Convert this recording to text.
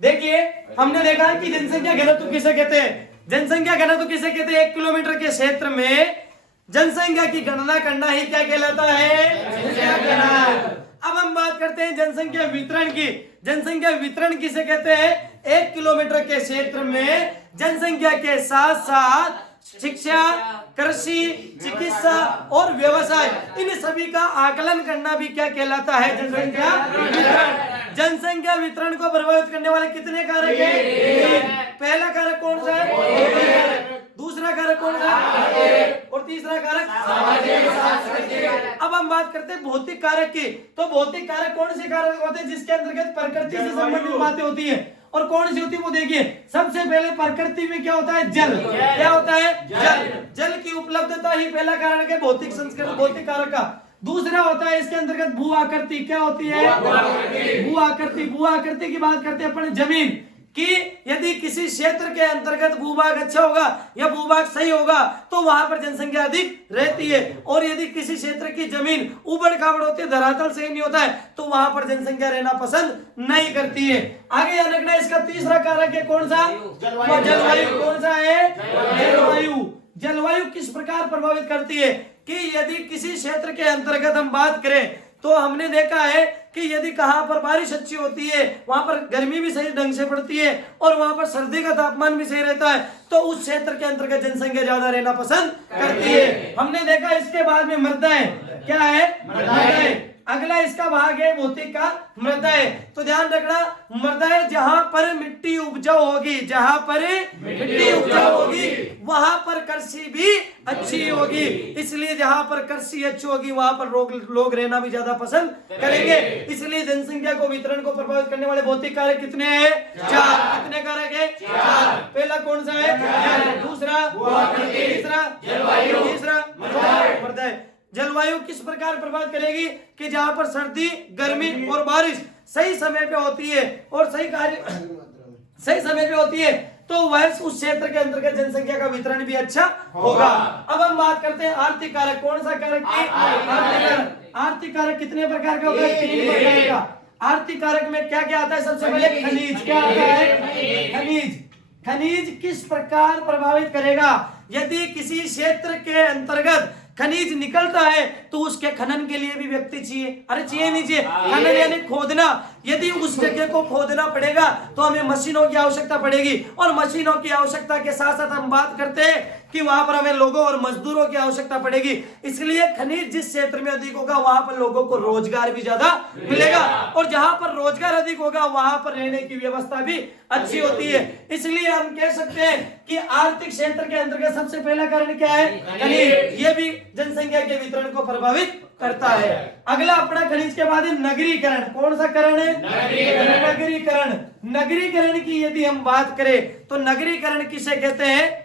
देखिए हमने देखा है कि जनसंख्या घनत्व किसे कहते हैं। जनसंख्या घनत्व किसे कहते हैं? 1 किलोमीटर के क्षेत्र में जनसंख्या की गणना करना ही क्या कहलाता है? जनसंख्या घनत्व। अब हम बात करते हैं जनसंख्या वितरण की। जनसंख्या वितरण किसे कहते हैं? 1 किलोमीटर के क्षेत्र में जनसंख्या के साथ साथ शिक्षा, कृषि, चिकित्सा और व्यवसाय, इन सभी का आकलन करना भी क्या कहलाता है? जनसंख्या वितरण। जनसंख्या वितरण को प्रभावित करने वाले कितने कारक हैं? पहला कारक कौन सा है? दूसरा कारक कौन सा है? और तीसरा कारक सामाजिक। अब हम बात करते हैं भौतिक कारक की। तो भौतिक कारक कौन से कारक होते हैं जिसके अंतर्गत प्रकृति से संबंधित बातें होती है? और कौन सी होती है वो देखिए। सबसे पहले प्रकृति में क्या होता है? जल। क्या होता है? जल। जल की उपलब्धता ही पहला कारण है भौतिक संस्कृत भौतिक कारक का। दूसरा होता है इसके अंतर्गत भू आकृति। क्या होती है? भू आकृति। भू आकृति की बात करते हैं अपन जमीन कि यदि किसी क्षेत्र के अंतर्गत भूभाग अच्छा होगा या भूभाग सही होगा तो वहां पर जनसंख्या अधिक रहती है, और यदि किसी क्षेत्र की जमीन उबड़ खाबड़ होती है, धरातल सही नहीं होता है, तो वहां पर जनसंख्या रहना पसंद नहीं करती है। आगे याद रखना इसका तीसरा कारक है कौन सा? जलवायु। कौन सा है? जलवायु। जलवायु किस प्रकार प्रभावित करती है कि यदि किसी क्षेत्र के अंतर्गत हम बात करें तो हमने देखा है कि यदि कहां पर बारिश अच्छी होती है वहां पर गर्मी भी सही ढंग से पड़ती है और वहां पर सर्दी का तापमान भी सही रहता है, तो उस क्षेत्र के अंतर्गत जनसंख्या ज्यादा रहना पसंद करती है। हमने देखा इसके बाद में मृदाएं। क्या है? मृदाएं। अगला इसका भाग है भौतिक का मृदाएं। तो ध्यान रखना, मृदाएं जहां पर मिट्टी उपजाऊ होगी, जहां पर मिट्टी उपजाऊ होगी वहां पर कृषि भी अच्छी होगी। इसलिए जहां पर कृषि अच्छी होगी वहां पर लोग रहना भी ज्यादा पसंद करेंगे। इसलिए जनसंख्या को वितरण को प्रभावित करने वाले भौतिक कारक कितने हैं? 4। कितने कारक है? 4। पहला कौन सा है? दूसरा तीसरा जलवायु, तीसरा मृदाएं। जलवायु किस प्रकार प्रभावित करेगी कि जहां पर सर्दी, गर्मी और बारिश सही समय पे होती है और सही समय पे होती है तो वह उस क्षेत्र के अंतर्गत जनसंख्या का वितरण भी अच्छा होगा। अब हम बात करते हैं आर्थिक कारक। कौन सा कारक? आर्थिक कारक। आर्थिक कारक कितने प्रकार का होता है? 3 प्रकार का। आर्थिक कारक में क्या क्या आता है? सबसे पहले खनिज। क्या आता है? खनिज। खनिज किस प्रकार प्रभावित करेगा? यदि किसी क्षेत्र के अंतर्गत खनिज निकलता है तो उसके खनन के लिए भी व्यक्ति चाहिए। अरे चाहिए नहीं चाहिए? खनन यानी खोदना। यदि उस जगह को खोदना पड़ेगा तो हमें मशीनों की आवश्यकता पड़ेगी, और मशीनों की आवश्यकता के साथ साथ हम बात करते हैं कि वहां पर हमें लोगों और मजदूरों की आवश्यकता पड़ेगी। इसलिए खनिज जिस क्षेत्र में अधिक होगा वहां पर लोगों को रोजगार भी ज्यादा मिलेगा, और जहां पर रोजगार अधिक होगा वहां पर रहने की व्यवस्था भी अच्छी होती है। इसलिए हम कह सकते हैं कि आर्थिक क्षेत्र के अंतर्गत सबसे पहला कारण क्या है? खनिज। ये भी जनसंख्या के वितरण को प्रभावित करता है। अगला अपना खनिज के बाद है नगरीकरण। कौन सा करण है? नगरीकरण। नगरीकरण की यदि हम बात करें तो नगरीकरण किसे कहते हैं?